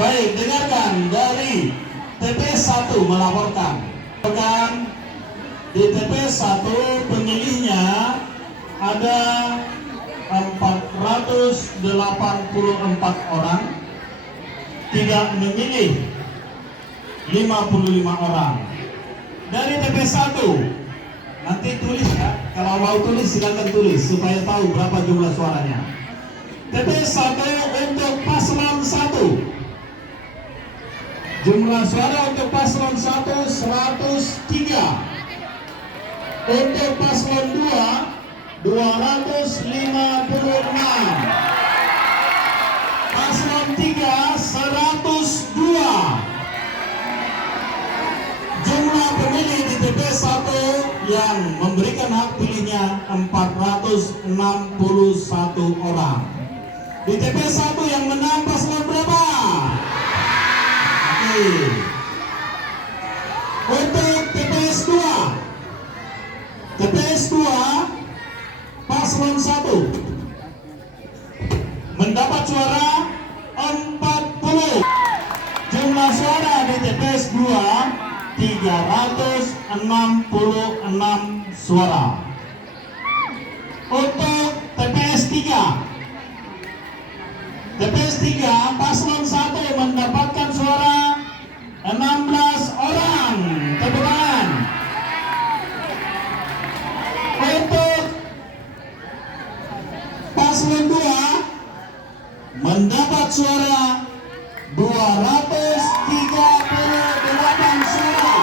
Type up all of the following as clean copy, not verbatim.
Baik, dengarkan dari TPS 1 melaporkan. Di TPS 1 pemilihnya ada 484 orang, tidak memilih 55 orang. Dari TPS 1 nanti tulis ya, kalau mau tulis silakan tulis supaya tahu berapa jumlah suaranya. TPS 1 untuk paslon 1, jumlah suara untuk paslon 1 103, untuk paslon 2 256, paslon 3 102. Jumlah pemilih di TPS 1 yang memberikan hak pilihnya 461 orang. Di TPS 1 yang menang paslon berapa? Oke. Untuk TPS 2, paslon 1 mendapat suara 40. Jumlah suara di TPS 2 366 suara. Untuk TPS 3 paslon 1 mendapatkan suara 16 orang. Tepuk tangan. Untuk paslon 2 mendapat suara 238 suara.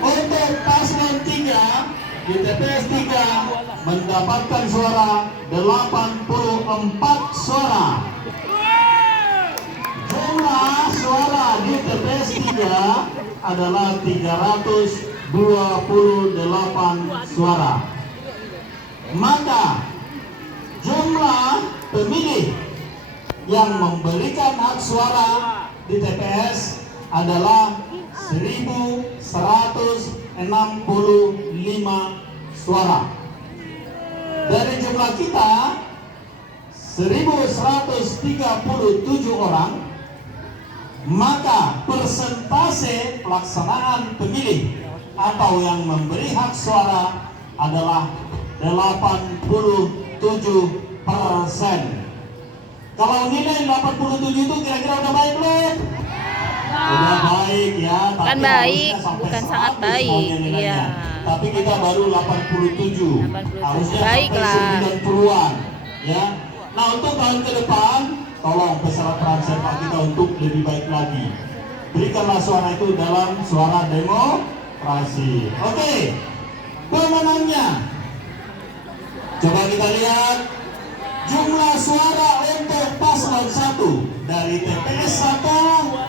Untuk paslon 3 di TPS 3 mendapatkan suara 84 suara. Jumlah suara di TPS 3 adalah 328 suara. Maka jumlah pemilih yang memberikan hak suara di TPS adalah 1165 suara. Dari jumlah kita 1137 orang, maka persentase pelaksanaan pemilih atau yang memberi hak suara adalah 87%. Kalau nilai 87 itu kira-kira udah baik belum? Udah baik ya, tapi kan baik, bukan sangat baik. Iya. Tapi kita baru 87. Harusnya baik lah. 90-an ya. Nah, untuk tahun ke depan tolong peserta transfer kita untuk lebih baik lagi. Berikanlah suara itu dalam suara demokrasi. Oke. Pemenangnya. Coba kita lihat jumlah suara untuk paslon 1 dari TPS 1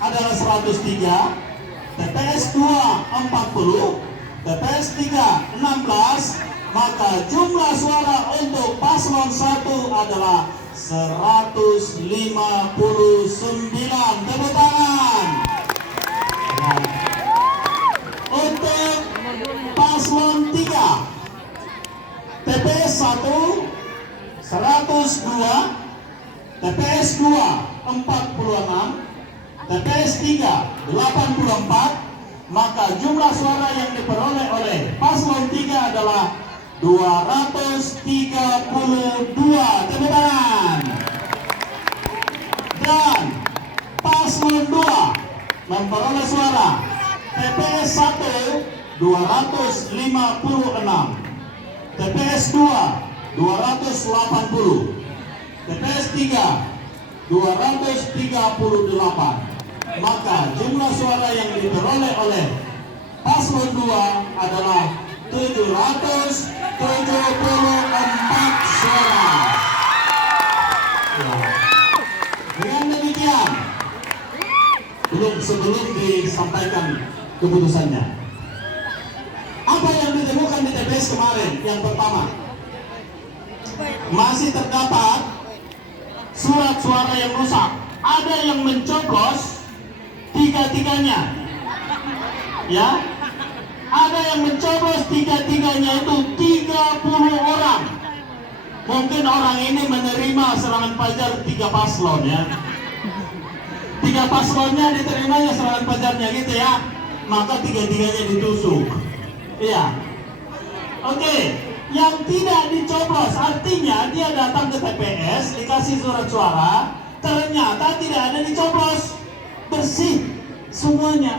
adalah 103, TPS 2 40, TPS 3 16, maka jumlah suara untuk paslon 1 adalah 159. Tepuk tangan. Untuk paslon 3 TPS 1 102, TPS 2 46, TPS 3 84, maka jumlah suara yang diperoleh oleh paslon 3 adalah 232. Tepuk tangan. Dan paslon 2 memperoleh suara TPS 1 256, TPS 2 280, TPS 3 238, maka jumlah suara yang diperoleh oleh paslon 2 adalah 774 suara. Dengan demikian, sebelum disampaikan keputusannya, apa yang ditemukan di TPS kemarin? Yang pertama, masih terdapat surat suara yang rusak. Ada yang mencoblos tiga-tiganya, ya. Ada yang mencoblos tiga-tiganya itu 30 orang. Mungkin orang ini menerima diterima serangan fajar 3 paslon ya. 3 paslonnya diterimanya serangan fajarnya gitu ya. Maka 3-3-nya ditusuk. Iya. Oke, yang tidak dicoblos artinya dia datang ke TPS dikasih surat suara, ternyata tidak ada dicoblos, bersih semuanya.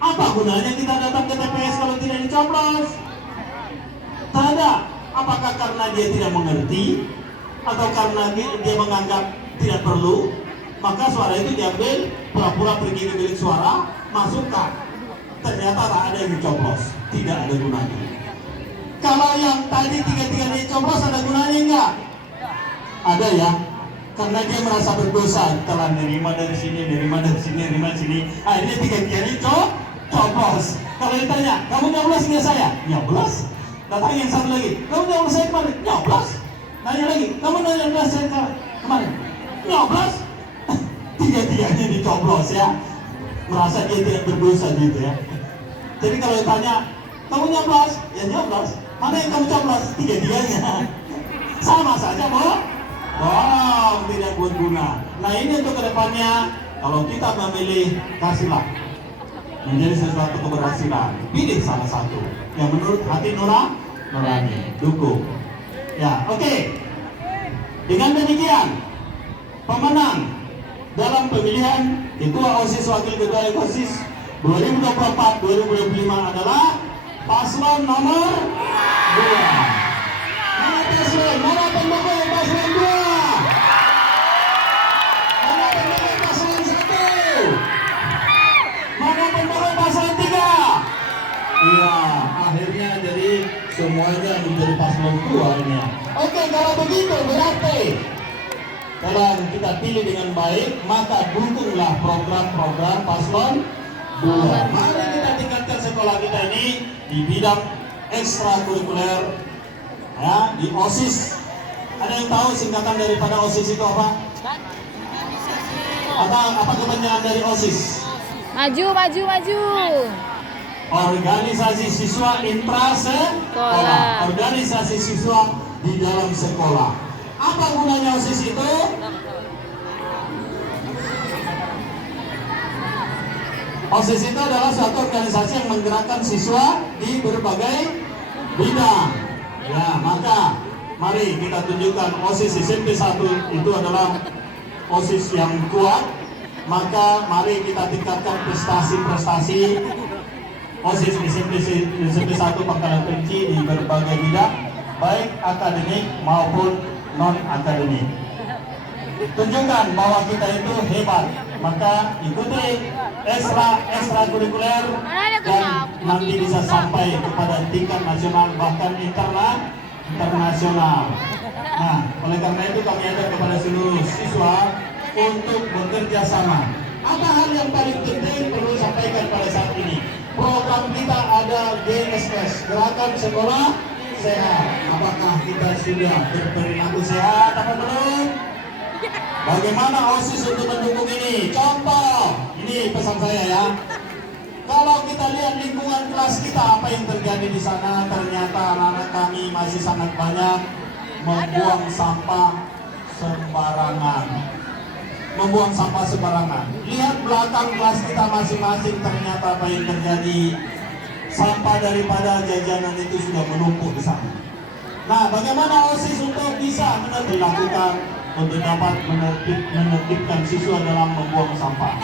Apa gunanya kita datang ke TPS kalau tidak dicoblos? Tak ada. Apakah karena dia tidak mengerti atau karena dia menganggap tidak perlu? Maka suara itu diambil, pura-pura pergi ke bilik suara, masukkan. Ternyata tak ada yang dicoblos, tidak ada gunanya. Kalau yang tadi 3-3 dicoblos ada gunanya enggak? Ada ya, karena dia merasa berdosa, telah nerima dari sini, nerima dari sini, nerima dari sini. Akhirnya 3-3 dicoblos. Kalau ditanya, kamu nyoblos nggak saya? Nyoblos. Datang yang satu lagi, kamu nyoblos saya kemarin? Nyoblos. Nanya lagi, kamu nyoblos saya kemarin? Nyoblos. 3-3-nya dicoblos ya. Merasa dia tidak berdosa gitu ya. Jadi kalau ditanya, kamu nyoblos? Ya nyoblos. Mana yang kamu coblos? 3-3-nya. Sama saja, bohong, tidak berguna. Nah ini untuk kedepannya, kalau kita memilih, kasihlah menjadi sesuatu keberhasilan. Pilih salah satu yang menurut hati nurani, dukung. Ya, oke. Dengan demikian, pemenang dalam pemilihan Ketua OSIS Wakil Ketua OSIS 2024-2025 adalah paslon nomor 2. Mana paslon? Mana pendukung paslon 2? Mana pendukung paslon 1? Mana pendukung paslon 3? Iya, akhirnya jadi semuanya menjadi paslon 2 ini. Oke, kalau begitu berarti kalau kita pilih dengan baik, maka dukunglah program-program paslon 2. Mari kita tingkatkan sekolah kita ini di bidang ekstrakurikuler, ya, di OSIS. Ada yang tahu singkatan daripada OSIS itu apa? Apa kepanjangan dari OSIS? Maju, maju, maju. Organisasi Siswa Intrasekolah. Organisasi siswa di dalam sekolah. Apa gunanya OSIS itu? OSIS itu adalah suatu organisasi yang menggerakkan siswa di berbagai bidang. Ya, maka mari kita tunjukkan OSIS SMP 1 itu adalah OSIS yang kuat. Maka mari kita tingkatkan prestasi-prestasi OSIS SMP 1 Pangkalan Kerinci di berbagai bidang, baik akademik maupun non-akademik. Tunjukkan bahwa kita itu hebat. Maka ikuti ekstrakurikuler dan nanti bisa sampai kepada tingkat nasional bahkan internasional. Nah, oleh karena itu kami ajak kepada seluruh siswa untuk bekerja sama. Apa hal yang paling penting perlu sampaikan pada saat ini? Program kita ada GSS, Gerakan Sekolah Sehat. Apakah kita sudah berperilaku sehat atau belum? Bagaimana OSIS untuk mendukung ini? Contoh, ini pesan saya ya. Kalau kita lihat lingkungan kelas kita, apa yang terjadi di sana? Ternyata anak-anak kami masih sangat banyak membuang sampah sembarangan. Lihat belakang kelas kita masing-masing, ternyata apa yang terjadi? Sampah daripada jajanan itu sudah menumpuk di sana. Nah, bagaimana OSIS untuk bisa melakukan untuk dapat menertibkan siswa dalam membuang sampah?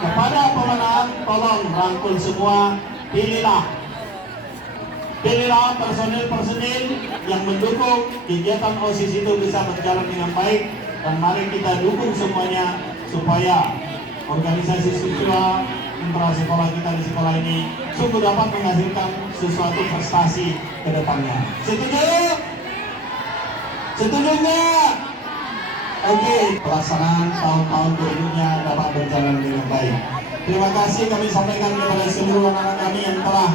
Kepada pemenang, tolong rangkul semua, pilihlah personil-personil yang mendukung kegiatan OSIS itu bisa berjalan dengan baik, dan mari kita dukung semuanya supaya organisasi siswa intrasekolah kita di sekolah ini sungguh dapat menghasilkan sesuatu prestasi ke depannya. Setuju? Setuju nggak? Oke, pelaksanaan tahun-tahun berikutnya dapat berjalan dengan baik. Terima kasih kami sampaikan kepada seluruh anak-anak kami yang telah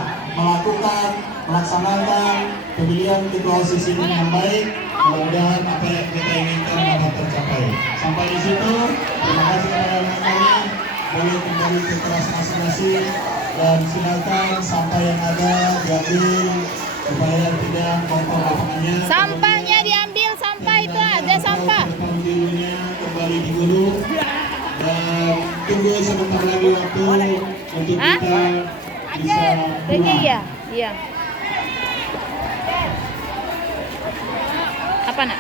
melaksanakan pemilihan ketua OSIS ini dengan baik. Mudah-mudahan apa yang kita inginkan dapat tercapai. Sampai di situ, terima kasih kepada anak kami. Boleh kembali ke kelas masing-masing dan silakan sampah yang ada diambil supaya tidak kotor lapangannya. Sampahnya diambil, sampah itu ada sampah. tunggu sebentar lagi waktu untuk Hah? kita bisa Kayaknya pulang. iya. Iya. Apa nak?